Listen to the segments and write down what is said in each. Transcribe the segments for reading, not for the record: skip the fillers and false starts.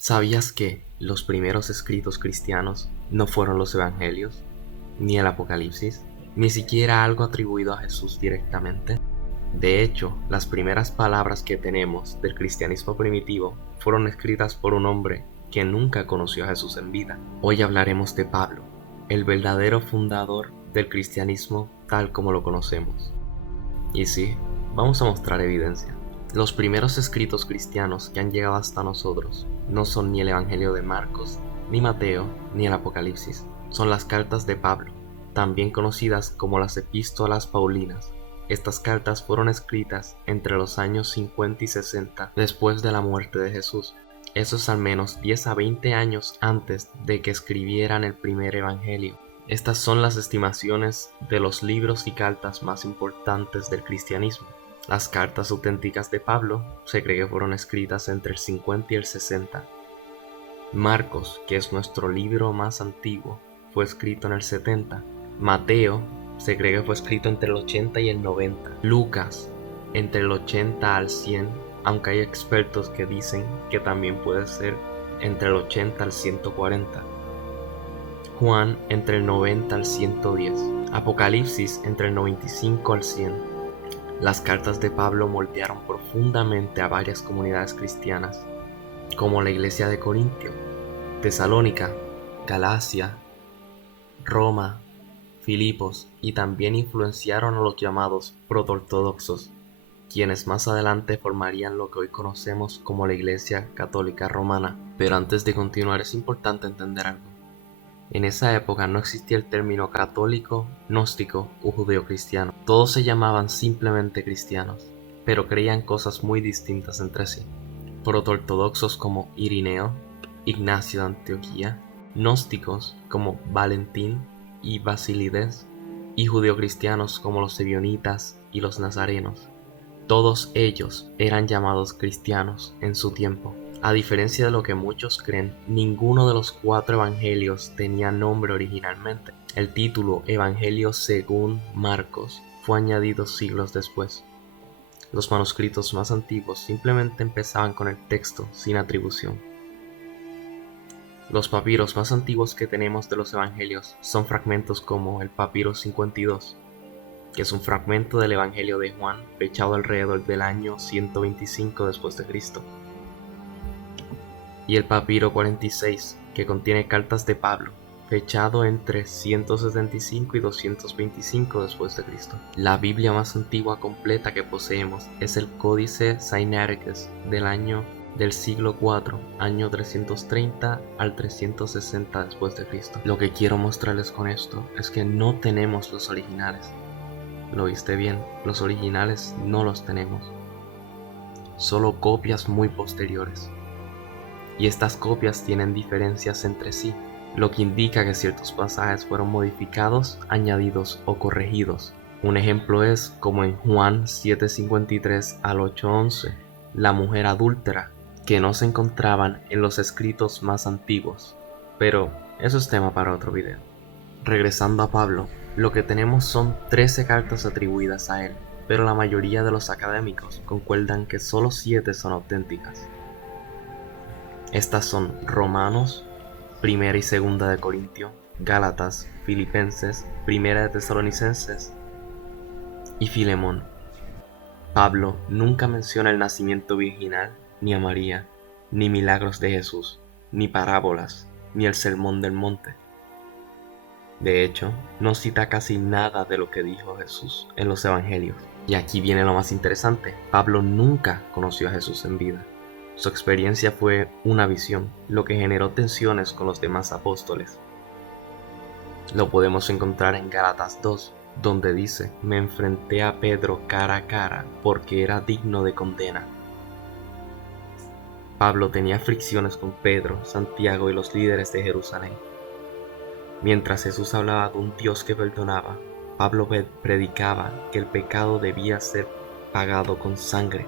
¿Sabías que los primeros escritos cristianos no fueron los evangelios, ni el Apocalipsis, ni siquiera algo atribuido a Jesús directamente? De hecho, las primeras palabras que tenemos del cristianismo primitivo fueron escritas por un hombre que nunca conoció a Jesús en vida. Hoy hablaremos de Pablo, el verdadero fundador del cristianismo tal como lo conocemos. Y sí, vamos a mostrar evidencia. Los primeros escritos cristianos que han llegado hasta nosotros no son ni el Evangelio de Marcos, ni Mateo, ni el Apocalipsis. Son las cartas de Pablo, también conocidas como las epístolas paulinas. Estas cartas fueron escritas entre los años 50 y 60 después de la muerte de Jesús. Eso es al menos 10 a 20 años antes de que escribieran el primer evangelio. Estas son las estimaciones de los libros y cartas más importantes del cristianismo. Las cartas auténticas de Pablo se cree que fueron escritas entre el 50 y el 60. Marcos, que es nuestro libro más antiguo, fue escrito en el 70. Mateo se cree que fue escrito entre el 80 y el 90. Lucas, entre el 80 al 100, aunque hay expertos que dicen que también puede ser entre el 80 al 140. Juan, entre el 90 al 110. Apocalipsis, entre el 95 al 100. Las cartas de Pablo moldearon profundamente a varias comunidades cristianas, como la iglesia de Corintio, Tesalónica, Galacia, Roma, Filipos, y también influenciaron a los llamados protoortodoxos, quienes más adelante formarían lo que hoy conocemos como la Iglesia Católica Romana. Pero antes de continuar es importante entender algo. En esa época no existía el término católico, gnóstico o judeocristiano. Todos se llamaban simplemente cristianos, pero creían cosas muy distintas entre sí. Protoortodoxos como Irineo, Ignacio de Antioquía, gnósticos como Valentín y Basílides, y judeocristianos como los ebionitas y los nazarenos. Todos ellos eran llamados cristianos en su tiempo. A diferencia de lo que muchos creen, ninguno de los 4 evangelios tenía nombre originalmente. El título Evangelio según Marcos fue añadido siglos después. Los manuscritos más antiguos simplemente empezaban con el texto sin atribución. Los papiros más antiguos que tenemos de los evangelios son fragmentos como el papiro 52, que es un fragmento del Evangelio de Juan fechado alrededor del año 125 después de Cristo. Y el papiro 46, que contiene cartas de Pablo, fechado entre 175 y 225 después de Cristo. La Biblia más antigua completa que poseemos es el Códice Sinaiticus del siglo IV, año 330 al 360 después de Cristo. Lo que quiero mostrarles con esto es que no tenemos los originales. ¿Lo viste bien? Los originales no los tenemos. Solo copias muy posteriores. Y estas copias tienen diferencias entre sí, lo que indica que ciertos pasajes fueron modificados, añadidos o corregidos. Un ejemplo es como en Juan 7:53 al 8:11, la mujer adúltera, que no se encontraban en los escritos más antiguos. Pero eso es tema para otro video. Regresando a Pablo, lo que tenemos son 13 cartas atribuidas a él, pero la mayoría de los académicos concuerdan que solo 7 son auténticas. Estas son Romanos, Primera y Segunda de Corintio, Gálatas, Filipenses, Primera de Tesalonicenses y Filemón. Pablo nunca menciona el nacimiento virginal, ni a María, ni milagros de Jesús, ni parábolas, ni el sermón del monte. De hecho, no cita casi nada de lo que dijo Jesús en los evangelios. Y aquí viene lo más interesante: Pablo nunca conoció a Jesús en vida. Su experiencia fue una visión, lo que generó tensiones con los demás apóstoles. Lo podemos encontrar en Gálatas 2, donde dice: me enfrenté a Pedro cara a cara porque era digno de condena. Pablo tenía fricciones con Pedro, Santiago y los líderes de Jerusalén. Mientras Jesús hablaba de un Dios que perdonaba, Pablo predicaba que el pecado debía ser pagado con sangre.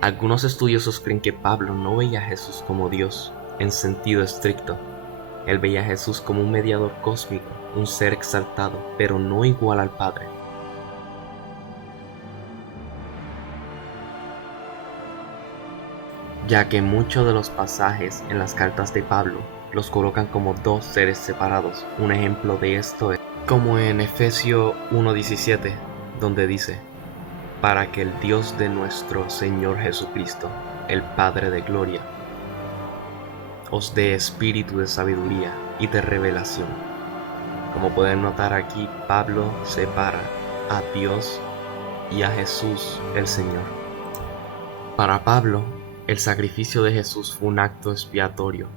Algunos estudiosos creen que Pablo no veía a Jesús como Dios en sentido estricto. Él veía a Jesús como un mediador cósmico, un ser exaltado, pero no igual al Padre. Ya que muchos de los pasajes en las cartas de Pablo los colocan como dos seres separados. Un ejemplo de esto es como en Efesios 1:17, donde dice: para que el Dios de nuestro Señor Jesucristo, el Padre de gloria, os dé espíritu de sabiduría y de revelación. Como pueden notar aquí, Pablo separa a Dios y a Jesús el Señor. Para Pablo, el sacrificio de Jesús fue un acto expiatorio.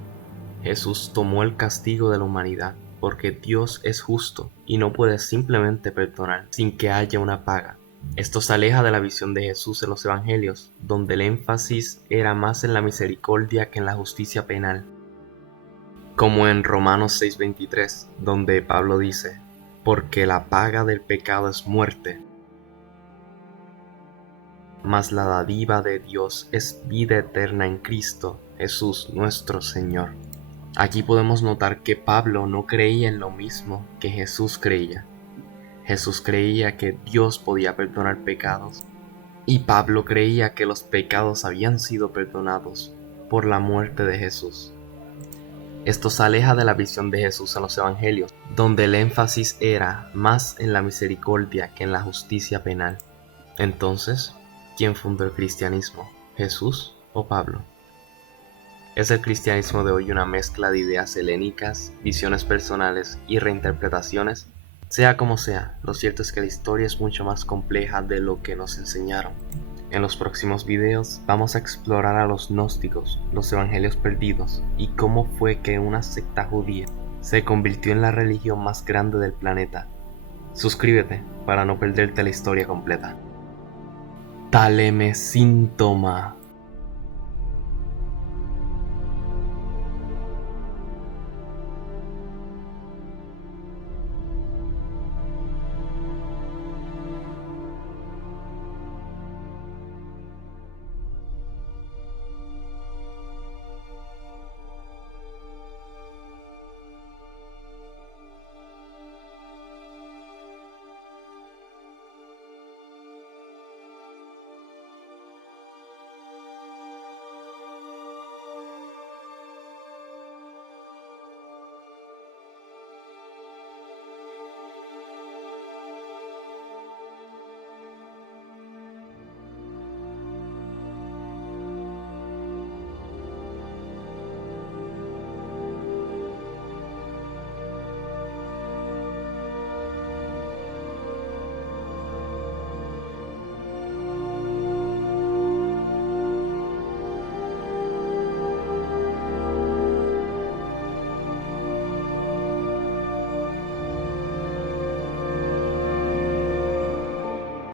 Jesús tomó el castigo de la humanidad porque Dios es justo y no puede simplemente perdonar sin que haya una paga. Esto se aleja de la visión de Jesús en los evangelios, donde el énfasis era más en la misericordia que en la justicia penal. Como en Romanos 6:23, donde Pablo dice: porque la paga del pecado es muerte, mas la dádiva de Dios es vida eterna en Cristo Jesús nuestro Señor. Aquí podemos notar que Pablo no creía en lo mismo que Jesús creía. Jesús creía que Dios podía perdonar pecados, y Pablo creía que los pecados habían sido perdonados por la muerte de Jesús. Esto se aleja de la visión de Jesús en los evangelios, donde el énfasis era más en la misericordia que en la justicia penal. Entonces, ¿quién fundó el cristianismo? ¿Jesús o Pablo? ¿Es el cristianismo de hoy una mezcla de ideas helénicas, visiones personales y reinterpretaciones? Sea como sea, lo cierto es que la historia es mucho más compleja de lo que nos enseñaron. En los próximos videos vamos a explorar a los gnósticos, los evangelios perdidos y cómo fue que una secta judía se convirtió en la religión más grande del planeta. Suscríbete para no perderte la historia completa. Dáleme síntoma.